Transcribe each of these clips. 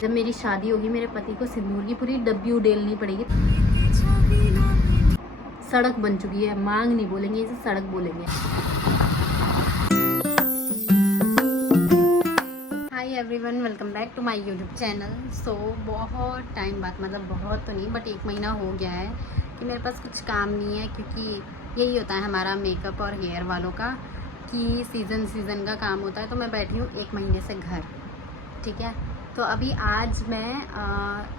जब मेरी शादी होगी मेरे पति को सिंदूर की पूरी डब्बी उड़ेलनी पड़ेगी। सड़क बन चुकी है, मांग नहीं बोलेंगे इसे, सड़क बोलेंगे। Hi everyone, welcome back to my YouTube channel. So बहुत टाइम बाद, मतलब बहुत तो नहीं बट 1 महीना हो गया है कि मेरे पास कुछ काम नहीं है, क्योंकि यही होता है हमारा मेकअप और हेयर वालों का कि सीज़न का काम होता है। तो मैं बैठी हूँ 1 महीने से घर, ठीक है। तो अभी आज मैं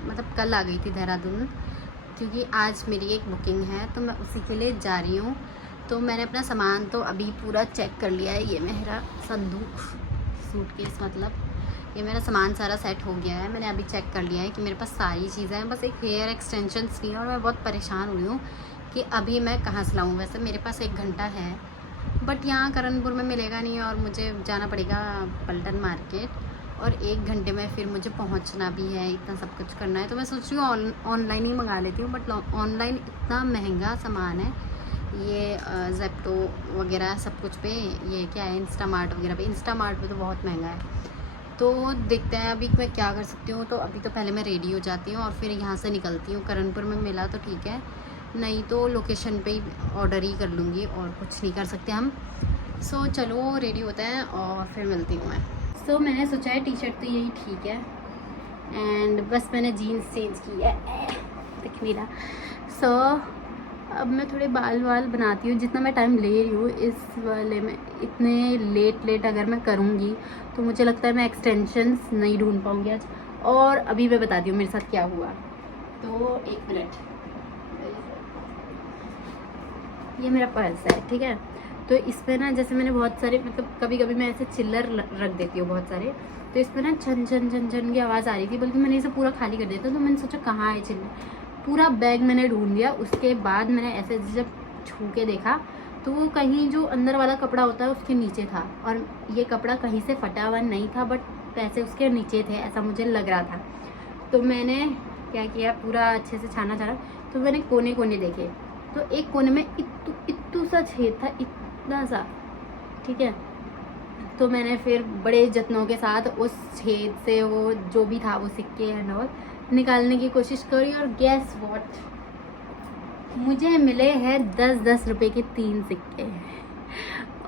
मतलब कल आ गई थी देहरादून, क्योंकि आज मेरी एक बुकिंग है तो मैं उसी के लिए जा रही हूँ। तो मैंने अपना सामान तो अभी पूरा चेक कर लिया है। ये मेरा संदूक, सूटकेस, मतलब ये मेरा सामान सारा सेट हो गया है। मैंने अभी चेक कर लिया है कि मेरे पास सारी चीज़ें हैं, बस एक हेयर एक्सटेंशन्स नहीं है। और मैं बहुत परेशान हुई हूँ कि अभी मैं कहाँ से लाऊँ। वैसे मेरे पास 1 घंटा है बट यहाँ करणपुर में मिलेगा नहीं और मुझे जाना पड़ेगा पलटन मार्केट, और 1 घंटे में फिर मुझे पहुंचना भी है, इतना सब कुछ करना है। तो मैं सोच रही हूँ ऑनलाइन ही मंगा लेती हूँ, बट ऑनलाइन इतना महंगा सामान है। ये ज़ेप्टो वगैरह सब कुछ पे, ये क्या है, इंस्टामार्ट वगैरह पे। इंस्टामार्ट पे तो बहुत महंगा है। तो देखते हैं अभी मैं क्या कर सकती हूँ। तो अभी तो पहले मैं रेडी हो जाती हूँ और फिर यहाँ से निकलती हूँ। करणपुर में मिला तो ठीक है, नहीं तो लोकेशन पे ही ऑर्डर ही कर लूँगी, और कुछ नहीं कर सकते हम। सो चलो रेडी होते हैं और फिर मिलती हूँ मैं। सो मैंने सोचा है टी शर्ट तो यही ठीक है, एंड बस मैंने जीन्स चेंज की है, दिख नहीं रहा। सो अब मैं थोड़े बाल बनाती हूँ। जितना मैं टाइम ले रही हूँ इस वाले में, इतने लेट अगर मैं करूँगी तो मुझे लगता है मैं एक्सटेंशंस नहीं ढूंढ पाऊँगी आज। और अभी मैं बताती हूँ मेरे साथ क्या हुआ। तो 1 मिनट, ये मेरा पर्स है, ठीक है। तो इस पर ना, जैसे मैंने बहुत सारे, मतलब कभी कभी मैं ऐसे चिल्लर रख देती हूँ बहुत सारे, तो इस पर ना छन छन छन छन की आवाज़ आ रही थी, बल्कि मैंने इसे पूरा खाली कर दिया था। तो मैंने सोचा कहाँ है चिल्लर, पूरा बैग मैंने ढूंढ लिया। उसके बाद मैंने ऐसे जब छू के देखा तो वो कहीं जो अंदर वाला कपड़ा होता है उसके नीचे था, और ये कपड़ा कहीं से फटा हुआ नहीं था, बट पैसे उसके नीचे थे, ऐसा मुझे लग रहा था। तो मैंने क्या किया, पूरा अच्छे से छाना, तो मैंने कोने कोने देखे, तो एक कोने में इत्तू सा छेद था, इतना सा, ठीक है। तो मैंने फिर बड़े जत्नों के साथ उस छेद से वो जो भी था वो सिक्के एंड ऑल निकालने की कोशिश करी, और गैस व्हाट, मुझे मिले हैं 10-10 रुपए के 3 सिक्के।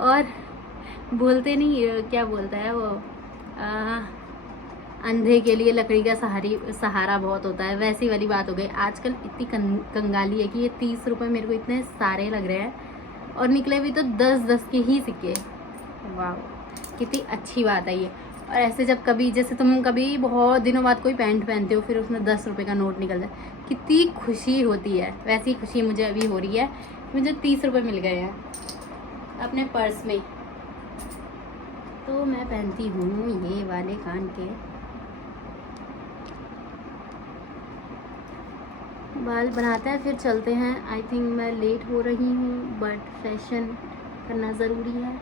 और बोलते नहीं, क्या बोलता है वो, अंधे के लिए लकड़ी का सहारा बहुत होता है, वैसी वाली बात हो गई। आजकल इतनी कंगाली है कि ये 30 रुपये मेरे को इतने सारे लग रहे हैं, और निकले भी तो 10-10 के ही सिक्के। वाह, कितनी अच्छी बात है ये। और ऐसे जब कभी, जैसे तुम कभी बहुत दिनों बाद कोई पैंट पहनते हो, फिर उसमें 10 रुपये का नोट निकल जाए, कितनी खुशी होती है, वैसी खुशी मुझे अभी हो रही है। मुझे 30 रुपये मिल गए हैं अपने पर्स में। तो मैं पहनती हूँ ये वाले कान के। बाल बनाते हैं फिर चलते हैं। आई थिंक मैं लेट हो रही हूँ, बट फैशन करना ज़रूरी है।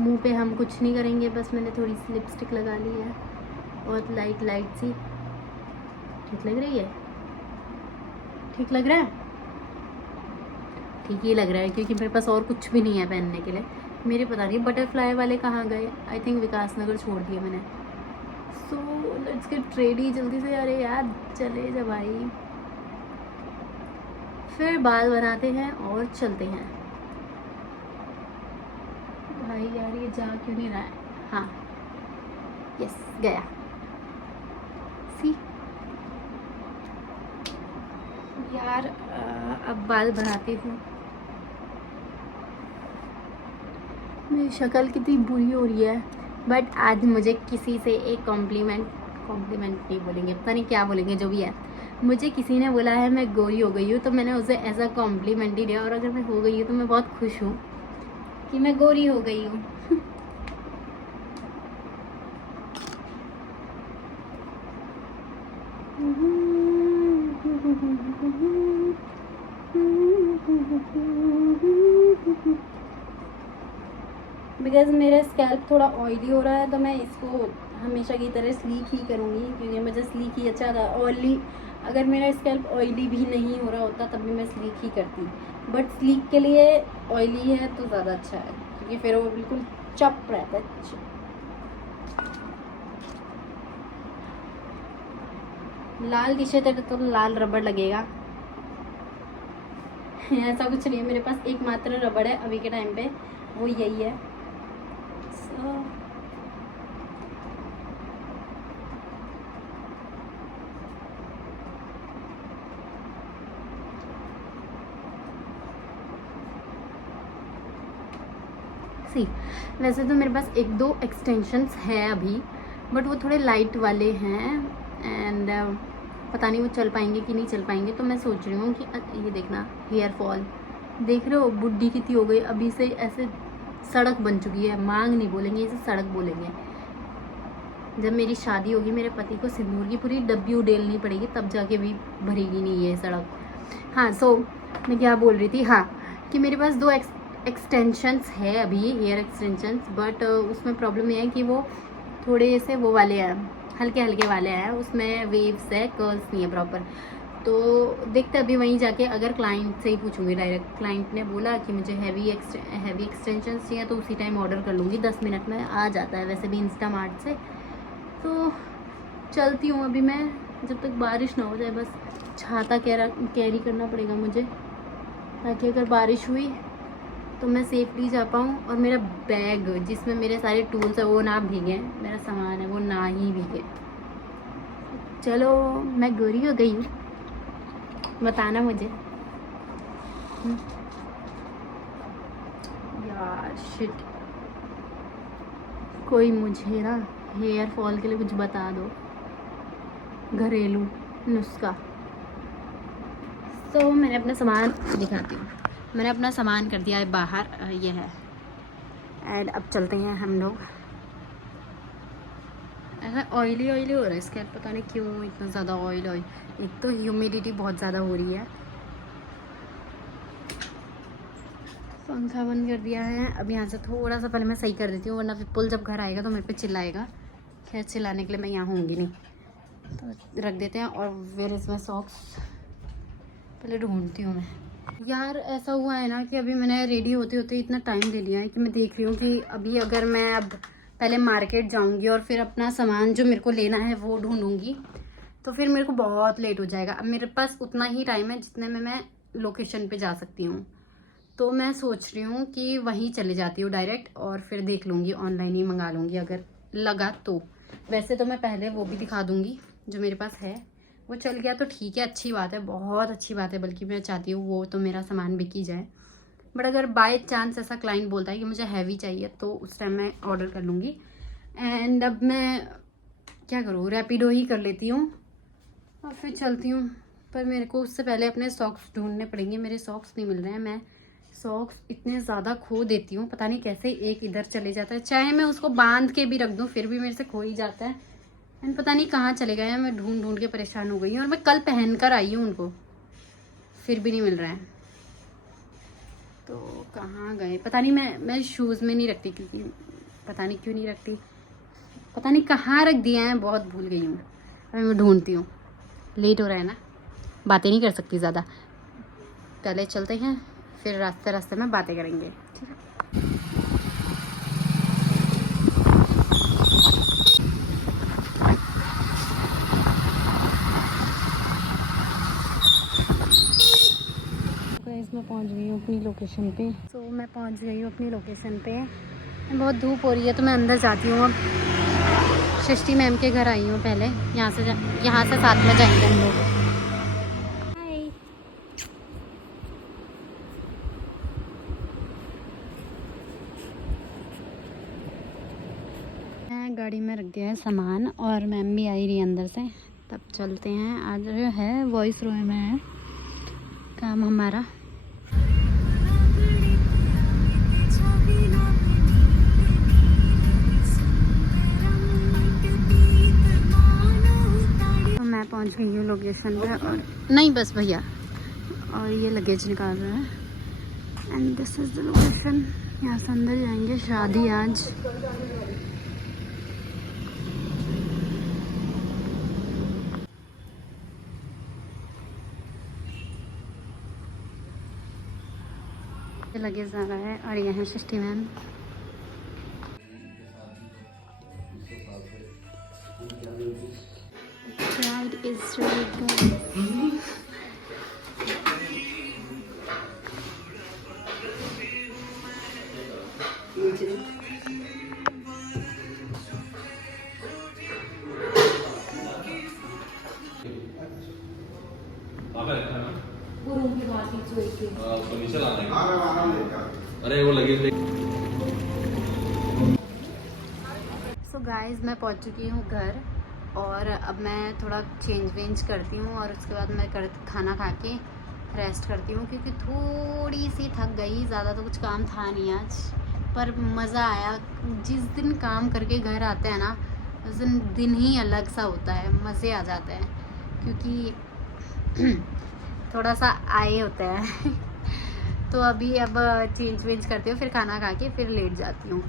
मुंह पे हम कुछ नहीं करेंगे, बस मैंने थोड़ी सी लिपस्टिक लगा ली है, बहुत लाइट सी। ठीक लग रही है, ठीक लग रहा है, ठीक ही लग रहा है, क्योंकि मेरे पास और कुछ भी नहीं है पहनने के लिए। मेरे पता नहीं बटरफ्लाई वाले कहाँ गए, आई थिंक विकास नगर छोड़ दिया मैंने। सो लेट्स गेट रेडी जल्दी से। अरे यार चले जा भाई, फिर बाल बनाते हैं और चलते हैं। भाई यार ये जा क्यों नहीं रहा है। हाँ यस, गया। सी यार अब बाल बनाती हूँ। मेरी शक्ल कितनी बुरी हो रही है, बट आज मुझे किसी से एक कॉम्प्लीमेंट नहीं बोलेंगे, पता नहीं क्या बोलेंगे, जो भी है। मुझे किसी ने बोला है मैं गोरी हो गई हूँ, तो मैंने उसे ऐसा कॉम्प्लीमेंट ही दिया। और अगर मैं हो गई हूँ तो मैं बहुत खुश हूँ कि मैं गोरी हो गई हूँ। बिकॉज मेरा स्कैल्प थोड़ा ऑयली हो रहा है, तो मैं इसको हमेशा की तरह स्लीक ही करूँगी, क्योंकि मुझे स्लीक ही अच्छा था। ऑयली, अगर मेरा स्कैल्प ऑयली भी नहीं हो रहा होता तब भी मैं स्लीक ही करती, बट स्लीक के लिए ऑयली है तो ज़्यादा अच्छा है, क्योंकि फिर वो बिल्कुल चप रहता है। लाल टी शर्ट है तो लाल रबड़ लगेगा। ऐसा कुछ नहीं है, मेरे पास एकमात्र रबड़ है अभी के टाइम पे, वो यही है। सी वैसे तो मेरे पास एक दो एक्सटेंशंस है अभी, बट वो थोड़े लाइट वाले हैं एंड पता नहीं वो चल पाएंगे कि नहीं चल पाएंगे। तो मैं सोच रही हूँ कि ये देखना हेयर फॉल देख रहे हो, बुढ़ी कितनी हो गई अभी से, ऐसे सड़क बन चुकी है। मांग नहीं बोलेंगे, इसे सड़क बोलेंगे। जब मेरी शादी होगी मेरे पति को सिंदूर की पूरी डब्बी उडेलनी पड़ेगी, तब जाके भी भरेगी नहीं ये सड़क। हाँ सो मैं क्या बोल रही थी, हाँ कि मेरे पास दो एक्सटेंशंस है अभी, हेयर एक्सटेंशंस, बट उसमें प्रॉब्लम ये है कि वो थोड़े से वो वाले हैं, हल्के हल्के वाले हैं, उसमें वेव्स है, कर्ल्स नहीं है प्रॉपर। तो देखते अभी वहीं जाके, अगर क्लाइंट से ही पूछूंगी डायरेक्ट, क्लाइंट ने बोला कि मुझे हैवी एक्सटेंशंस चाहिए तो उसी टाइम ऑर्डर कर लूँगी, 10 मिनट में आ जाता है वैसे भी इंस्टामार्ट से। तो चलती हूँ अभी मैं, जब तक बारिश ना हो जाए। बस छाता कैरी करना पड़ेगा मुझे, ताकि अगर बारिश हुई तो मैं सेफली जा पाऊँ और मेरा बैग जिसमें मेरे सारे टूल्स है वो ना भीगे, मेरा सामान है वो ना ही भीगे। चलो मैं गोरी हो गई हूँ, बताना मुझे। यार शिट, कोई मुझे ना हेयर फॉल के लिए कुछ बता दो, घरेलू नुस्खा। तो मैंने अपना सामान दिखाती हूँ, मैंने अपना सामान कर दिया है बाहर, ये है। एंड अब चलते हैं हम लोग। ऐसा ऑयली हो रहा है इसके, पता नहीं क्यों इतना ज़्यादा ऑयल। एक तो ह्यूमिडिटी बहुत ज़्यादा हो रही है। पंखा बंद कर दिया है। अब यहाँ से थोड़ा सा पहले मैं सही कर देती हूँ, वरना विपुल जब घर आएगा तो मेरे पे चिल्लाएगा। खैर चिल्लाने के लिए मैं यहाँ होंगी नहीं, तो रख देते हैं। और फिर इसमें सॉक्स पहले ढूंढती हूँ मैं। यार ऐसा हुआ है ना कि अभी मैंने रेडी होते होते इतना टाइम ले लिया है कि मैं देख रही हूँ कि अभी अगर मैं अब पहले मार्केट जाऊँगी और फिर अपना सामान जो मेरे को लेना है वो ढूंढूंगी, तो फिर मेरे को बहुत लेट हो जाएगा। अब मेरे पास उतना ही टाइम है जितने में मैं लोकेशन पे जा सकती हूँ। तो मैं सोच रही हूँ कि वहीं चले जाती हूँ डायरेक्ट, और फिर देख लूँगी, ऑनलाइन ही मंगा लूँगी अगर लगा तो। वैसे तो मैं पहले वो भी दिखा दूँगी जो मेरे पास है, वो चल गया तो ठीक है, अच्छी बात है, बहुत अच्छी बात है। बल्कि मैं चाहती हूँ वो तो मेरा सामान बिक ही जाए। बट अगर बाय चांस ऐसा क्लाइंट बोलता है कि मुझे हैवी चाहिए, तो उस टाइम मैं ऑर्डर कर लूँगी। एंड अब मैं क्या करूँ, रैपिडो ही कर लेती हूँ और फिर चलती हूँ। पर मेरे को उससे पहले अपने सॉक्स ढूंढने पड़ेंगे, मेरे सॉक्स नहीं मिल रहे हैं। मैं सॉक्स इतने ज़्यादा खो देती हूँ, पता नहीं कैसे एक इधर चले जाता है, चाहे मैं उसको बांध के भी रख दूँ फिर भी मेरे से खो ही जाता है। एंड पता नहीं कहाँ चले गए हैं, मैं ढूंढ ढूंढ के परेशान हो गई हूँ। और मैं कल पहन कर आई हूँ उनको, फिर भी नहीं मिल रहा है। तो कहाँ गए पता नहीं। मैं शूज़ में नहीं रखती, क्योंकि पता नहीं क्यों नहीं रखती, पता नहीं कहाँ रख दिए हैं, बहुत भूल गई हूँ। अभी मैं ढूंढती हूँ, लेट हो रहा है ना, बातें नहीं कर सकती ज़्यादा। पहले चलते हैं, फिर रास्ते रास्ते में बातें करेंगे, ठीक है। मैं पहुंच गई हूँ अपनी लोकेशन पे। तो मैं पहुंच गई हूँ अपनी लोकेशन पे। बहुत धूप हो रही है तो मैं अंदर जाती हूँ। अब सृष्टि मैम के घर आई हूँ पहले, यहाँ से साथ में जाएंगे हम लोग। हाय। मैं गाड़ी में रख दिया है सामान, और मैम भी आई रही है अंदर से। तब चलते हैं। आज जो है वॉइस रोय में है काम हमारा। मैं पहुंच गई हूँ लोकेशन पे, और नहीं बस भैया, और ये लगेज निकाल रहे हैं। And this is the location. यहाँ से अंदर जाएंगे, शादी आज। लगेज आ रहा है, और यह है Srishti ma'am. Bride is really good. वो रूम की बात ही हुई थी। फर्नीचर आने का। अरे वो लगे थे। सो गाइस मैं पहुंच चुकी हूँ घर और अब मैं थोड़ा चेंज वेंज करती हूँ और उसके बाद मैं खाना खा के रेस्ट करती हूँ क्योंकि थोड़ी सी थक गई। ज़्यादा तो कुछ काम था नहीं आज, पर मज़ा आया। जिस दिन काम करके घर आते हैं ना, उस दिन ही अलग सा होता है, मज़े आ जाते हैं क्योंकि थोड़ा सा आए होते हैं। तो अभी अब चेंज वेंज करती हूँ, फिर खाना खा के फिर लेट जाती हूँ।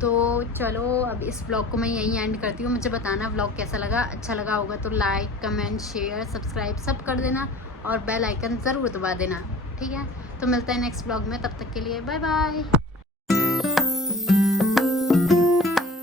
तो चलो अब इस व्लॉग को मैं यहीं एंड करती हूँ। मुझे बताना व्लॉग कैसा लगा। अच्छा लगा होगा तो लाइक, कमेंट, शेयर, सब्सक्राइब सब कर देना और बेल आइकन ज़रूर दबा देना, ठीक है। तो मिलता है नेक्स्ट व्लॉग में, तब तक के लिए बाय बाय।